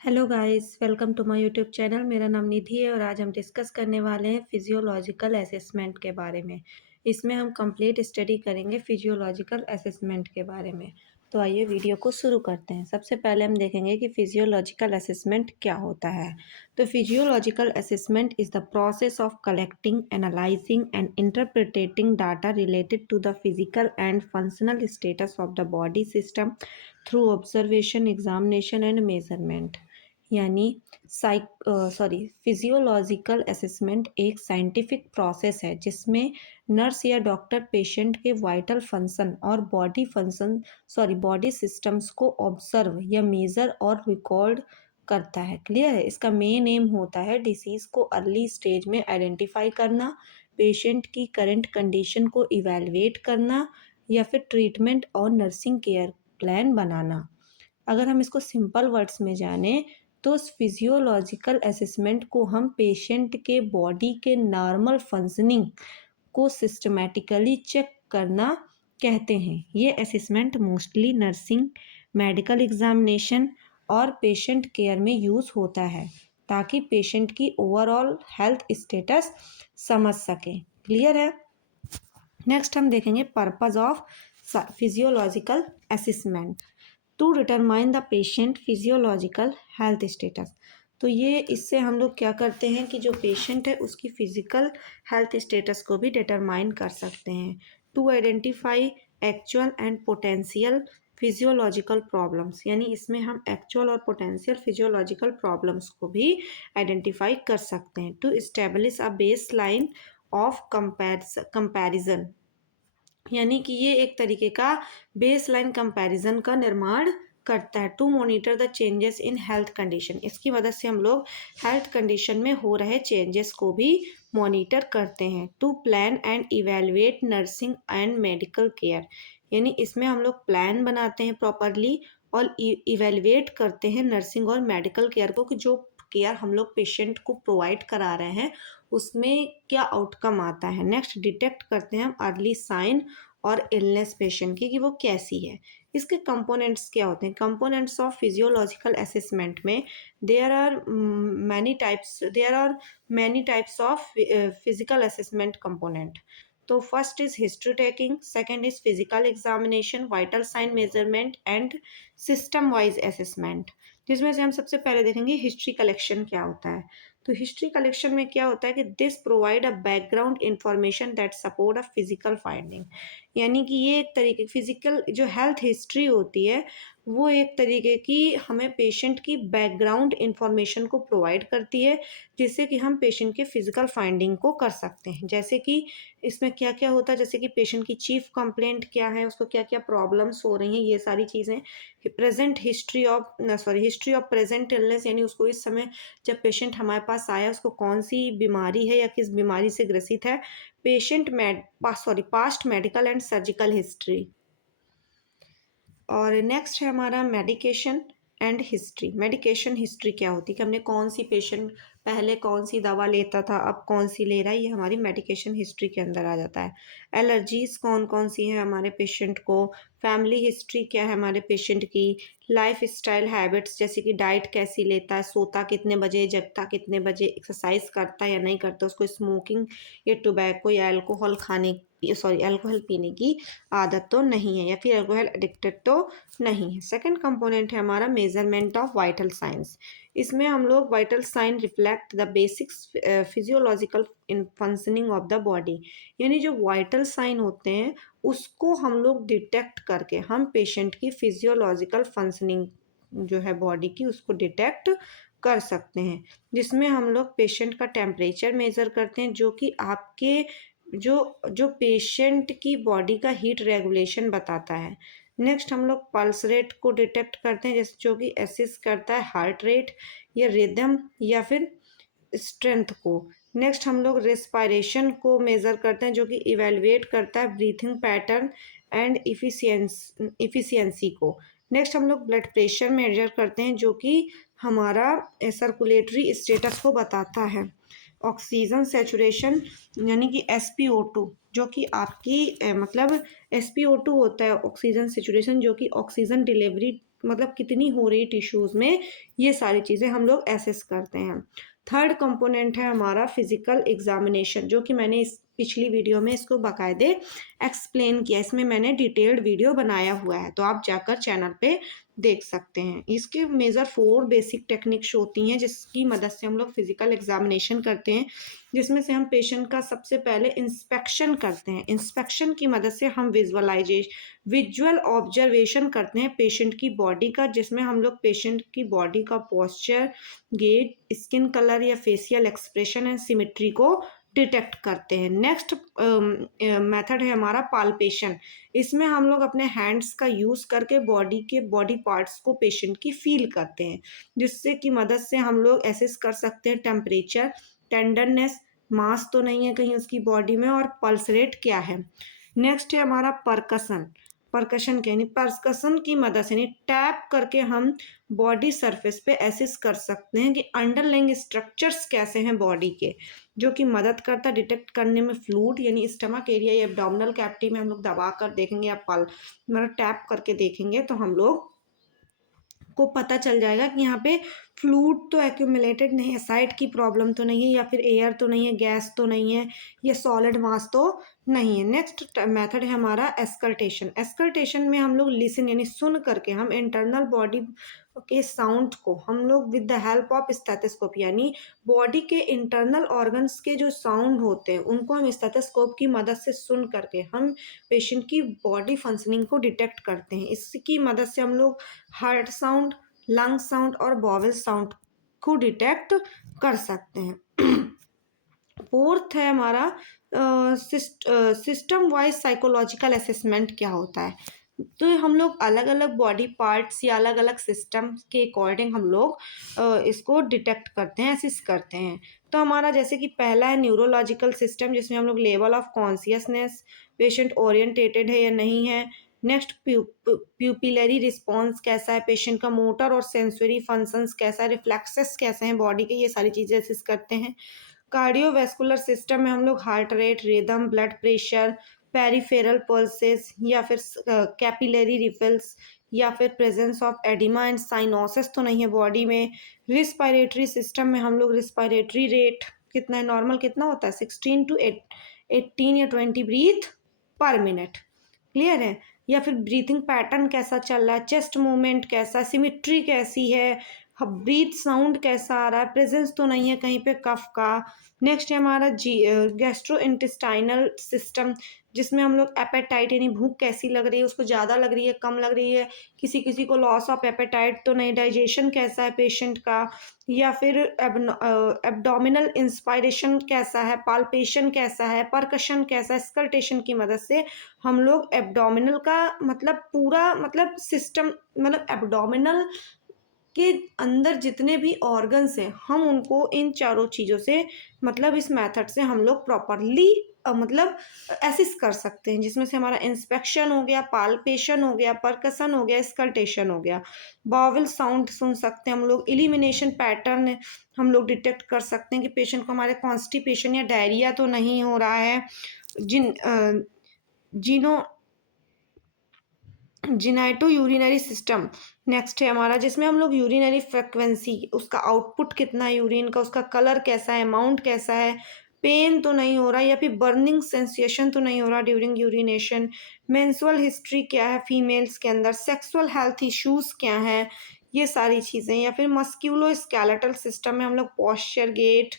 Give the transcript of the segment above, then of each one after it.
Hello guys, welcome to my YouTube channel. मेरा नाम निधि है और आज हम डिस्कस करने वाले हैं फिजियोलॉजिकल असेसमेंट के बारे में। इसमें हम कंप्लीट स्टडी करेंगे फिजियोलॉजिकल असेसमेंट के बारे में। तो आइए वीडियो को शुरू करते हैं। सबसे पहले हम देखेंगे कि फिजियोलॉजिकल असेसमेंट क्या होता है। तो physiological assessment is the process of collecting, analysing and interpreting data related to the physical and functional status of the body system through observation, examination and measurement. यानी फिजियोलॉजिकल असेसमेंट एक scientific process है जिसमें nurse या doctor patient के vital function और body systems को observe या measure और रिकॉर्ड करता है। क्लियर है। इसका मेन एम होता है डिसीज़ को अर्ली स्टेज में आइडेंटिफाई करना, पेशेंट की करंट कंडीशन को इवेलुएट करना या फिर ट्रीटमेंट और नर्सिंग केयर प्लान बनाना। अगर हम इसको सिंपल वर्ड्स में जानें तो उस फिजियोलॉजिकल असेसमेंट को हम पेशेंट के बॉडी के नॉर्मल फंक्शनिंग को सिस्टमेटिकली चेक करना कहते हैं। ये assessment mostly nursing, medical examination और पेशेंट केयर में यूज़ होता है ताकि पेशेंट की ओवरऑल हेल्थ स्टेटस समझ सकें। क्लियर है। नेक्स्ट हम देखेंगे purpose of physiological assessment to determine the patient physiological health status. तो ये इससे हम लोग क्या करते हैं कि जो पेशेंट है उसकी फिजिकल हेल्थ स्टेटस को भी डिटरमाइन कर सकते हैं to identify actual and potential physiological problems. यानी इसमें हम एक्चुअल और पोटेंशियल फिजियोलॉजिकल प्रॉब्लम्स को भी आइडेंटिफाई कर सकते हैं to establish a baseline of comparison. यानी कि ये एक तरीके का बेस लाइन कंपेरिजन का निर्माण करता है to monitor the changes in health condition. इसकी मदद से हम लोग हेल्थ कंडीशन में हो रहे चेंजेस को भी मॉनिटर करते हैं to plan and evaluate nursing and medical care. यानी इसमें हम लोग प्लान बनाते हैं प्रॉपरली और इवेलुएट करते हैं नर्सिंग और मेडिकल केयर को कि जो केयर हम लोग पेशेंट को प्रोवाइड करा रहे हैं उसमें क्या आउटकम आता है। नेक्स्ट डिटेक्ट करते हैं हम अर्ली साइन और इलनेस पेशेंट की कि वो कैसी है। इसके कंपोनेंट्स क्या होते हैं। कंपोनेंट्स ऑफ फिजियोलॉजिकल असेसमेंट में there are many types of physical assessment component. तो first is history taking, second is physical examination, vital sign measurement and system wise assessment. जिसमें से हम सबसे पहले देखेंगे हिस्ट्री कलेक्शन क्या होता है। तो हिस्ट्री कलेक्शन में क्या होता है कि this provide a background information that support a physical finding. यानी कि ये एक तरीके की फिजिकल जो हेल्थ हिस्ट्री होती है वो एक तरीके की हमें पेशेंट की बैकग्राउंड इंफॉर्मेशन को प्रोवाइड करती है जिससे कि हम पेशेंट के फिजिकल फाइंडिंग को कर सकते हैं। जैसे कि इसमें क्या क्या होता है, जैसे कि पेशेंट की चीफ कंप्लेंट क्या है, उसको क्या क्या प्रॉब्लम्स हो रही हैं, ये सारी चीज़ें। Present history of present illness, यानी उसको इस समय जब पेशेंट हमारे पास आया उसको कौन सी बीमारी है या किस बीमारी से ग्रसित है। Past medical and surgical history. और नेक्स्ट है हमारा medication and history. Medication history क्या होती है कि हमने कौन सी पेशेंट पहले कौन सी दवा लेता था अब कौन सी ले रहा है, ये हमारी मेडिकेशन हिस्ट्री के अंदर आ जाता है। एलर्जीज कौन कौन सी हैं हमारे पेशेंट को, फैमिली हिस्ट्री क्या है हमारे पेशेंट की, लाइफ स्टाइल हैबिट्स जैसे कि डाइट कैसी लेता है, सोता कितने बजे, जगता कितने बजे, एक्सरसाइज करता है या नहीं करता, उसको स्मोकिंग या टोबैको या अल्कोहल पीने की आदत तो नहीं है या फिर अल्कोहल एडिक्टेड तो नहीं है। सेकंड कंपोनेंट है हमारा मेजरमेंट ऑफ वाइटल साइंस। इसमें हम लोग vital sign reflect the basics physiological in functioning of the body. यानी जो वाइटल साइन होते हैं उसको हम लोग डिटेक्ट करके हम पेशेंट की फिजियोलॉजिकल फंक्शनिंग जो है बॉडी की उसको डिटेक्ट कर सकते हैं। जिसमें हम लोग पेशेंट का टेम्परेचर मेज़र करते हैं जो कि आपके जो जो पेशेंट की बॉडी का हीट रेगुलेशन बताता है। नेक्स्ट हम लोग पल्स रेट को डिटेक्ट करते हैं जैसे जो कि असिस्ट करता है हार्ट रेट या रिदम या फिर स्ट्रेंथ को। नेक्स्ट हम लोग रेस्पायरेशन को मेज़र करते हैं जो कि इवेलुएट करता है ब्रीथिंग पैटर्न एंड इफ़िशियंसी को। नेक्स्ट हम लोग ब्लड प्रेशर मेजर करते हैं जो कि हमारा सर्कुलेटरी स्टेटस को बताता है। ऑक्सीजन सेचुरेशन यानी कि SpO2 जो कि आपकी मतलब SpO2 होता है ऑक्सीजन सेचुरेशन जो कि ऑक्सीजन डिलीवरी मतलब कितनी हो रही टिश्यूज़ में, ये सारी चीज़ें हम लोग एसेस करते हैं। थर्ड कंपोनेंट है हमारा फिजिकल एग्जामिनेशन, जो कि मैंने इस पिछली वीडियो में इसको बाकायदे एक्सप्लेन किया, इसमें मैंने डिटेल्ड वीडियो बनाया हुआ है, तो आप जाकर चैनल पे देख सकते हैं। इसके मेजर 4 बेसिक टेक्निक्स होती हैं जिसकी मदद से हम लोग फिजिकल एग्जामिनेशन करते हैं, जिसमें से हम पेशेंट का सबसे पहले इंस्पेक्शन करते हैं। इंस्पेक्शन की मदद से हम विजुअल ऑब्जर्वेशन करते हैं पेशेंट की बॉडी का, जिसमें हम लोग पेशेंट की बॉडी का पोस्चर, गेट, स्किन कलर या फेशियल एक्सप्रेशन एंड सिमेट्री को डिटेक्ट करते हैं। नेक्स्ट मेथड है हमारा पाल्पेशन। इसमें हम लोग अपने हैंड्स का यूज़ करके बॉडी के बॉडी पार्ट्स को पेशेंट की फील करते हैं, जिससे की मदद से हम लोग एसेस कर सकते हैं टेम्परेचर, टेंडरनेस, मास तो नहीं है कहीं उसकी बॉडी में, और पल्स रेट क्या है। नेक्स्ट है हमारा परकसन। परकशन के यानी परकसन की मदद से यानी टैप करके हम बॉडी सरफेस पे एसेस कर सकते हैं कि अंडरलाइंग स्ट्रक्चर्स कैसे हैं बॉडी के, जो कि मदद करता है डिटेक्ट करने में फ्लूइड यानी स्टमक एरिया या एब्डोमिनल कैविटी में हम लोग दबा कर देखेंगे या पल मतलब टैप करके देखेंगे तो हम लोग को पता चल जाएगा कि यहाँ पे फ्लूइड तो एक्यूमुलेटेड नहीं है, साइट की प्रॉब्लम तो नहीं है, या फिर एयर तो नहीं है, गैस तो नहीं है, या सॉलिड मास तो नहीं है। नेक्स्ट मेथड है हमारा एस्कल्टेशन। एस्कल्टेशन में हम लोग लिसन यानी सुन करके हम इंटरनल बॉडी के साउंड को हम लोग with the help of stethoscope यानी बॉडी के इंटरनल ऑर्गन्स के जो साउंड होते हैं उनको हम स्टेथोस्कोप की मदद से सुन करके हम पेशेंट की बॉडी फंक्शनिंग को डिटेक्ट करते हैं। इसकी मदद से हम लोग हार्ट साउंड, लंग साउंड और बॉवल साउंड को डिटेक्ट कर सकते हैं। फोर्थ है हमारा सिस्टम वाइज साइकोलॉजिकल असेसमेंट। क्या होता है, तो हम लोग अलग अलग बॉडी पार्ट्स या अलग अलग सिस्टम के अकॉर्डिंग हम लोग इसको डिटेक्ट करते हैं, असिस्ट करते हैं। तो हमारा जैसे कि पहला है न्यूरोलॉजिकल सिस्टम, जिसमें हम लोग level of consciousness, patient orientated है या नहीं है। नेक्स्ट प्यूपिलरी रिस्पॉन्स कैसा है, पेशेंट का मोटर और सेंसरी फंक्शंस कैसा है, रिफ्लेक्सेस कैसे हैं बॉडी के, ये सारी चीज़ें असिस्ट करते हैं। कार्डियोवैस्कुलर सिस्टम में हम लोग heart rate, rhythm, blood pressure, peripheral pulses या फिर कैपिलरी रिफिल्स या फिर presence of oedema and cyanosis तो नहीं है बॉडी में। रिस्पायरेटरी सिस्टम में हम लोग रिस्पायरेटरी रेट कितना है, नॉर्मल कितना होता है 16 to 18 या 20 ब्रीथ पर मिनट, क्लियर है। या फिर ब्रीथिंग पैटर्न कैसा चल रहा है, चेस्ट मूवमेंट कैसा, सिमिट्री कैसी है, ब्रीथ साउंड कैसा आ रहा है, प्रेजेंस तो नहीं है कहीं पे कफ का। नेक्स्ट है हमारा गैस्ट्रो इंटेस्टाइनल सिस्टम, जिसमें हम लोग एपेटाइट यानी भूख कैसी लग रही है, उसको ज़्यादा लग रही है, कम लग रही है, किसी किसी को लॉस ऑफ एपेटाइट तो नहीं, डाइजेशन कैसा है पेशेंट का, या फिर एब्डोमिनल इंस्पायरेशन कैसा है, पाल्पेशन कैसा है, परकशन कैसा है। स्कल्टेशन की मदद से हम लोग एब्डोमिनल का मतलब पूरा मतलब सिस्टम मतलब एब्डोमिनल के अंदर जितने भी ऑर्गन्स हैं हम उनको इन चारों चीज़ों से मतलब इस मेथड से हम लोग प्रॉपरली मतलब एसिस कर सकते हैं, जिसमें से हमारा इंस्पेक्शन हो गया, पाल्पेशन हो गया, परकसन हो गया, स्कल्टेशन हो गया। बावल साउंड सुन सकते हैं हम लोग, इलिमिनेशन पैटर्न हम लोग डिटेक्ट कर सकते हैं कि पेशेंट को हमारे कॉन्स्टिपेशन या डायरिया तो नहीं हो रहा है। जिनो जिनाइटो यूरिनरी सिस्टम नेक्स्ट है हमारा, जिसमें हम लोग यूरिनरी फ्रिक्वेंसी, उसका आउटपुट कितना है यूरिन का, उसका कलर कैसा है, अमाउंट कैसा है, पेन तो नहीं हो रहा या फिर बर्निंग सेंसेशन तो नहीं हो रहा ड्यूरिंग यूरिनेशन, मेंस्ट्रुअल हिस्ट्री क्या है फीमेल्स के अंदर, सेक्सुअल हेल्थ इश्यूज क्या हैं, ये सारी चीज़ें। या फिर मस्क्यूलो स्केलेटल सिस्टम में हम लोग पॉस्चर, गेट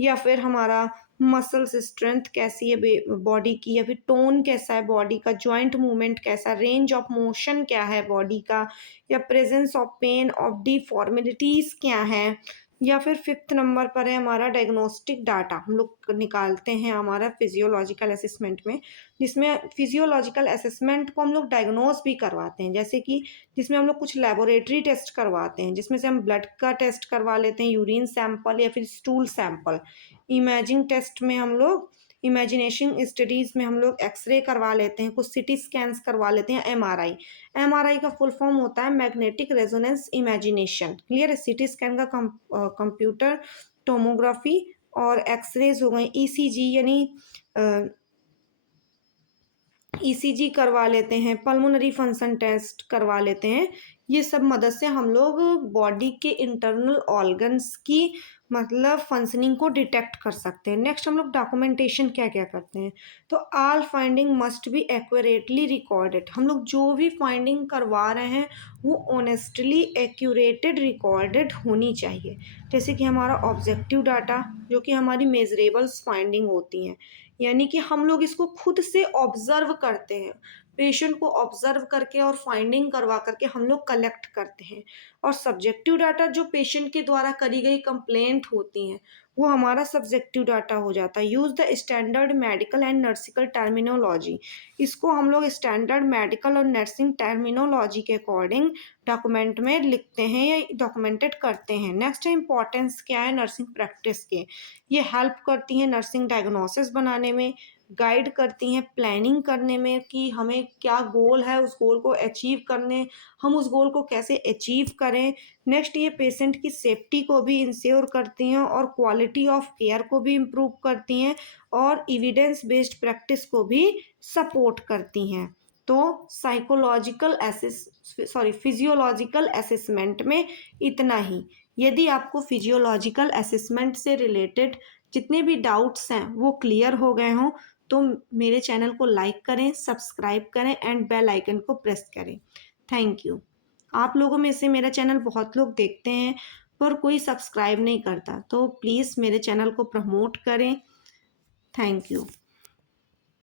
या फिर हमारा मसल्स स्ट्रेंथ कैसी है बॉडी की, या फिर टोन कैसा है बॉडी का, जॉइंट मूवमेंट कैसा, रेंज ऑफ मोशन क्या है बॉडी का, या प्रेजेंस ऑफ पेन ऑफ डिफॉर्मिलिटीज़ क्या है। या फिर फिफ्थ नंबर पर है हमारा डायग्नोस्टिक डाटा, हम लोग निकालते हैं हमारा फिजियोलॉजिकल असेसमेंट में, जिसमें फिजियोलॉजिकल असेसमेंट को हम लोग डायग्नोस भी करवाते हैं, जैसे कि जिसमें हम लोग कुछ लेबोरेटरी टेस्ट करवाते हैं, जिसमें से हम ब्लड का टेस्ट करवा लेते हैं, यूरिन सैंपल या फिर स्टूल सैंपल। इमेजिंग टेस्ट में हम लोग इमेजिनेशन स्टडीज़ में हम लोग एक्सरे करवा लेते हैं, कुछ सिटी स्कैन्स करवा लेते हैं, एमआरआई। एमआरआई का फुल फॉर्म होता है मैग्नेटिक रेजोनेंस इमेजिनेशन, क्लियर है। सिटी स्कैन का कंप्यूटर टोमोग्राफी, और एक्सरेज हो गई, ईसीजी यानी ईसीजी करवा लेते हैं, पल्मोनरी फंक्शन टेस्ट करवा लेते हैं, ये सब मदद से हम लोग बॉडी के इंटरनल ऑर्गन्स की मतलब फंक्शनिंग को डिटेक्ट कर सकते हैं। नेक्स्ट हम लोग डॉक्यूमेंटेशन क्या क्या करते हैं। तो all finding must be accurately recorded. हम लोग जो भी फाइंडिंग करवा रहे हैं वो ऑनेस्टली एक्यूरेटेड रिकॉर्डेड होनी चाहिए। जैसे कि हमारा ऑब्जेक्टिव डाटा जो कि हमारी मेजरेबल्स फाइंडिंग होती हैं, यानी कि हम लोग इसको खुद से ऑब्जर्व करते हैं, पेशेंट को ऑब्जर्व करके और फाइंडिंग करवा करके हम लोग कलेक्ट करते हैं। और सब्जेक्टिव डाटा जो पेशेंट के द्वारा करी गई कंप्लेंट होती हैं वो हमारा सब्जेक्टिव डाटा हो जाता है। Use the standard medical and nursing terminology. इसको हम लोग स्टैंडर्ड मेडिकल और नर्सिंग टर्मिनोलॉजी के अकॉर्डिंग डॉक्यूमेंट में लिखते हैं या डॉक्यूमेंटेड करते हैं। नेक्स्ट इंपॉर्टेंस क्या है नर्सिंग प्रैक्टिस के। ये हेल्प करती हैं नर्सिंग डायग्नोसिस बनाने में, गाइड करती हैं प्लानिंग करने में कि हमें क्या गोल है, उस गोल को अचीव करने, हम उस गोल को कैसे अचीव करें। नेक्स्ट ये पेशेंट की सेफ्टी को भी इंश्योर करती हैं और क्वालिटी ऑफ केयर को भी इम्प्रूव करती हैं और एविडेंस बेस्ड प्रैक्टिस को भी सपोर्ट करती हैं। तो साइकोलॉजिकल फिजियोलॉजिकल असेसमेंट में इतना ही। यदि आपको फिजियोलॉजिकल असेसमेंट से रिलेटेड जितने भी डाउट्स हैं वो क्लियर हो गए हों तो मेरे चैनल को लाइक करें, सब्सक्राइब करें एंड बेल आइकन को प्रेस करें। Thank you. आप लोगों में से मेरा चैनल बहुत लोग देखते हैं पर कोई सब्सक्राइब नहीं करता, तो प्लीज़ मेरे चैनल को प्रमोट करें। Thank you.